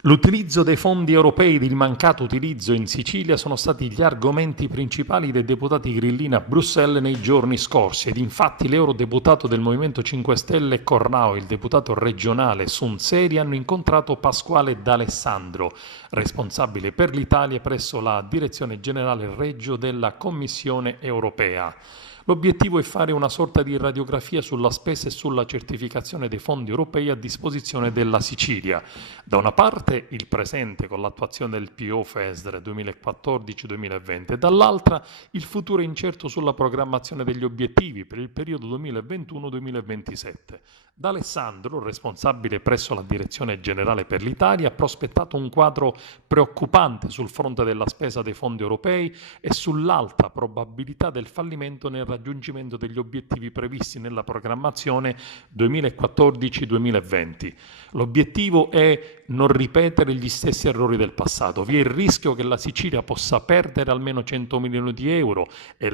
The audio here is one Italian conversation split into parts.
L'utilizzo dei fondi europei ed il mancato utilizzo in Sicilia sono stati gli argomenti principali dei deputati grillini a Bruxelles nei giorni scorsi ed infatti l'eurodeputato del Movimento 5 Stelle Corrao e il deputato regionale Sunseri hanno incontrato Pasquale D'Alessandro, responsabile per l'Italia presso la Direzione Generale Reggio della Commissione Europea. L'obiettivo è fare una sorta di radiografia sulla spesa e sulla certificazione dei fondi europei a disposizione della Sicilia. Da una parte il presente con l'attuazione del PO FESR 2014-2020 e dall'altra il futuro incerto sulla programmazione degli obiettivi per il periodo 2021-2027. D'Alessandro, responsabile presso la Direzione Generale per l'Italia, ha prospettato un quadro preoccupante sul fronte della spesa dei fondi europei e sull'alta probabilità del fallimento nel raggiungimento degli obiettivi previsti nella programmazione 2014-2020. L'obiettivo è non ripetere gli stessi errori del passato. Vi è il rischio che la Sicilia possa perdere almeno 100 milioni di euro e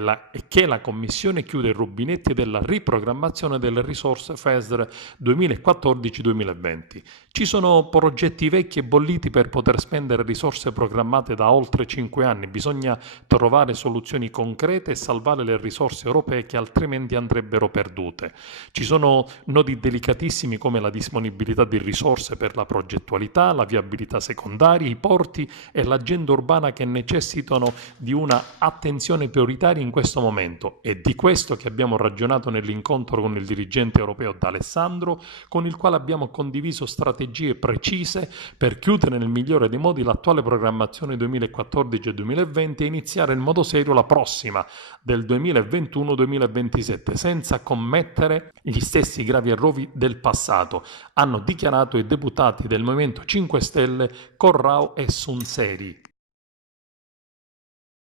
che la Commissione chiuda i rubinetti della riprogrammazione delle risorse FESR 2014-2020. Ci sono progetti vecchi e bolliti per poter spendere risorse programmate da oltre 5 anni. Bisogna trovare soluzioni concrete e salvare le risorse europee che altrimenti andrebbero perdute. Ci sono nodi delicatissimi come la disponibilità di risorse per la progettualità, la viabilità secondaria, i porti e l'agenda urbana che necessitano di una attenzione prioritaria in questo momento. È di questo che abbiamo ragionato nell'incontro con il dirigente europeo D'Alessandro, con il quale abbiamo condiviso strategie precise per chiudere nel migliore dei modi l'attuale programmazione 2014 e 2020 e iniziare in modo serio la prossima del 2021-2027 senza commettere gli stessi gravi errori del passato, hanno dichiarato i deputati del Movimento 5 Stelle Corrao e Sunseri.